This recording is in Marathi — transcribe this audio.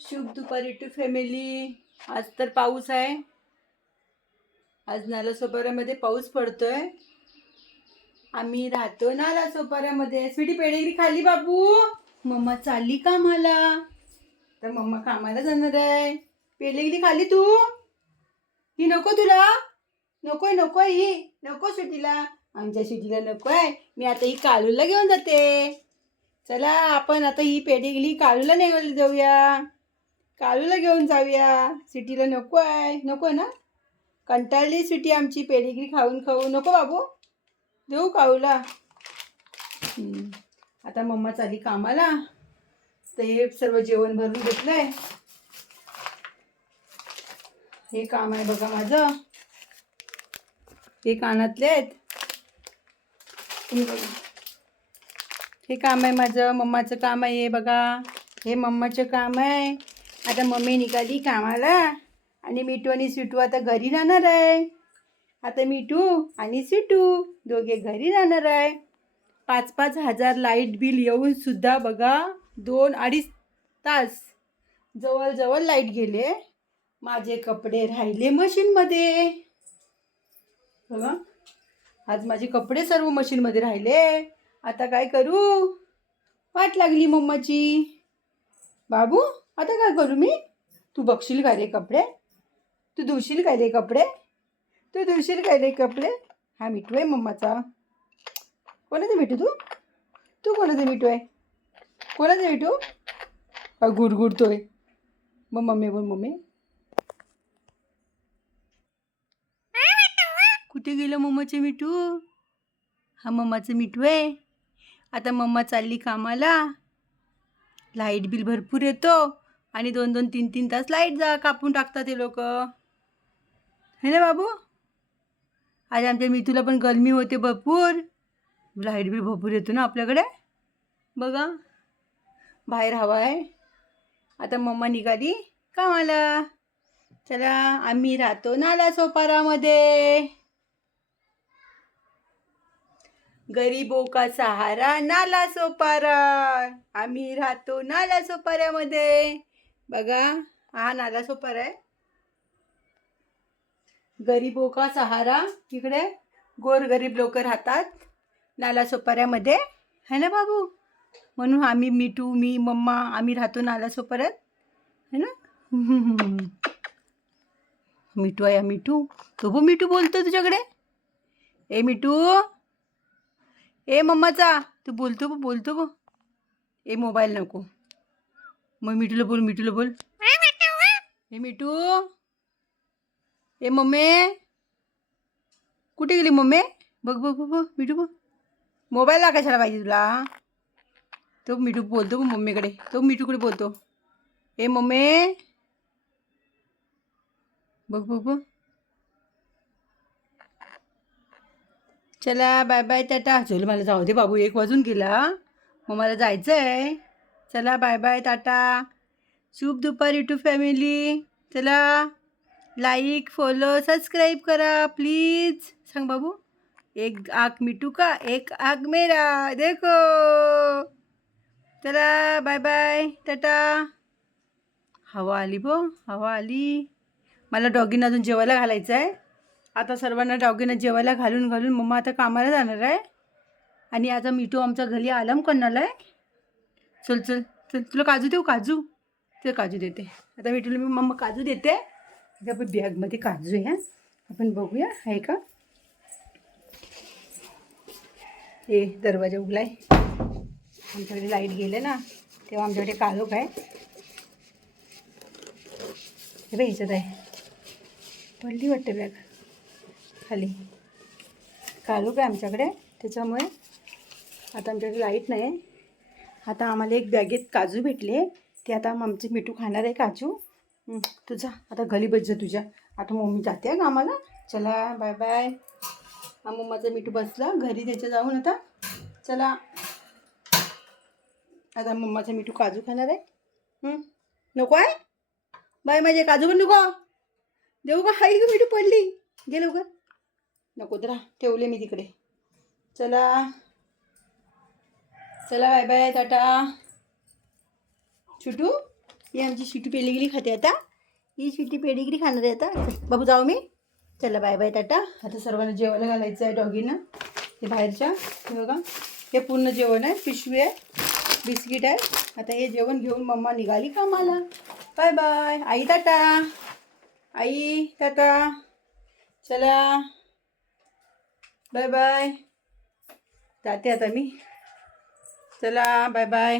शुभ दुपारी टू फॅमिली आज तर पाऊस आहे. आज नालासोपाऱ्यामध्ये पाऊस पडतोय. आम्ही राहतो नालासोपाऱ्यामध्ये स्वीटी पेडेगिरी खाली बाबू मम्मा चालली कामाला. तर मम्मा कामाला जाणार आहे. पेडेगिरी खाली तू? ही नको तुला. नकोय नकोय ही. नको स्वीटीला. आमच्या स्वीटीला नकोय. मी आता ही कालूला घेऊन जाते. चला आपण आता ही पेडेगिरी कालूला नाही जाऊया कालूला घेऊन जाऊया. सिटीला नको आहे नको आहे ना? कंटाळली सिटी आमची. पेडिग्री खाऊन खाऊ नको बाबू. देऊ काळूला आता मम्मा चाली कामाला. ते सर्व जेवण भरून घेतलं आहे हे काम आहे बघा माझं. हे कानातले आहेत. तुम्ही बघा. हे काम आहे माझं. मम्माचं काम आहे हे बघा. हे मम्माचं काम आहे. आता मम्मी निघाली कामाला आणि मिठू आणि सिटू आता घरी राहणार आहे. आता मिठू आणि सिटू दोघे घरी राहणार आहे. पाच पाच हजार लाइट बिल येऊन सुद्धा बघा दोन अडीच तास जवळजवळ लाइट गेले. माझे कपडे राहिले मशीनमध्ये बघा. आज माझे कपडे सर्व मशीनमध्ये राहिले. आता काय करू? वाट लागली मम्माची. बाबू आता काय करू मी? तू बघशील काय रे कपडे? तू धुशील काय रे कपडे? तू धुशील काय रे कपडे? हा मिठू आहे मम्माचा. कोणाचा मिठू तू? तू कोणाचा मिठू आहे? कोणाचा मिठू? हा गुडगुडतोय मग मम्मी बोल मम्मी. कुठे गेलं मम्माचे मिठू? हा मम्माचं मिठू आहे. आता मम्मा चालली कामाला. लाइट बिल भरपूर येतो. आणि दोन दोन तीन तीन तास लाइट जा कापून टाकतात ते लोक. है ना बाबू? आज आमच्या मिथूला पण गरमी होते भरपूर. लाइट बिल भरपूर येतो ना आपल्याकडे? बघा. बाहेर हवा आहे. आता मम्मा निघाली कामाला. चला आम्ही राहतो नाला सोपारामध्ये. गरीबो का सहारा नाला सोपारा. आम्ही राहतो नाला सोपाऱ्यामध्ये. बघा हा नाला सोपारा आहे. गरीबो का सहारा इकडे गोरगरीब लोक राहतात नाला सोपाऱ्यामध्ये. है ना बाबू? म्हणून आम्ही मिठू मी मम्मा आम्ही राहतो नाला सोपाऱ्यात. है ना? मिठू आहे मिठू. तो बो मिठू बोलतो तुझ्याकडे? ए मिठू. ए मम्माचा तू बोलतो बो बोलतो. बो ए मोबाईल नको. मग मिठूला बोल मिठूला बोल. ए मिठू. ए मम्मी. कुठे गेली मम्मी? बघ बघ बघ बघ मिठू बघ. मोबाईल कशाला पाहिजे तुला. तो मिठू बोलतो मम्मीकडे. तो मिठूकडे बोलतो. ए मम्मी. बघ बघ बघ. चला बाय बाय टाटा. चल मला जाऊ दे बाबू. एक वाजून गेला. मग मला जायचं आहे चला बाय बाय टाटा. शुभ दुपारी टू फॅमिली चला लाईक फॉलो सबस्क्राईब करा प्लीज सांग बाबू. एक आग मिठू का? एक आग मेरा. देखो. चला बाय बाय टाटा. हवा आली बो हवा आली. मला डॉगींना अजून जेवायला घालायचं आहे. आता सर्वांना डॉगींना जेवायला घालून घालून मम्मा आता कामाला जाणार आहे. आणि आता मिठू आमच्या घरी आलम करणार आहे. चल चल चल तुला काजू देऊ काजू. चल काजू देते. आता मिठूला मी मम्मा काजू देते. आता आपण बॅगमध्ये काजू आहे आपण बघूया आहे का? हे दरवाजा उघलाय आमच्याकडे लाइट गेले ना तेव्हा आमच्याकडे काळोख आहे. हे बघ ह्याच्यात आहे. पडली वाटते बॅग खाली. कालूक आहे आमच्याकडे त्याच्यामुळे आता आमच्याकडे लाइट नाही आहे आता आम्हाला एक बॅगेत काजू भेटले. ते आता आमचे मिठू खाणार आहे काजू. तुझा आता घरी बस तुझ्या. आता मम्मी जाते आहे कामाला. चला बाय बाय हा मम्माचा मिठू बसला. घरी त्याच्या जाऊन आता. चला. आता मम्माचा मिठू काजू खाणार आहे. नको आहे? बाय माझे काजू पण नको. देऊ का? हाई मिठू पडली. गेलो का नको तर ठेवले मी तिकडे. चला. चला बाय बाय टाटा. छुटू ही आमची शिटू पेडीगिरी खाते आता. ही शिटी पेलीगिरी खाणार आहे आता. बाबू जाऊ मी. चला बाय बाय टाटा. आता सर्वांना जेवायला घालायचं आहे डॉगीनं. हे बाहेरच्या हे बघा. हे पूर्ण जेवण आहे पिशवी आहे बिस्किट आहे. आता हे जेवण घेऊन मम्मा निघाली कामाला. बाय बाय आई टाटा. आई टाटा. चला. बाय बाय जाते आता मी. चला बाय बाय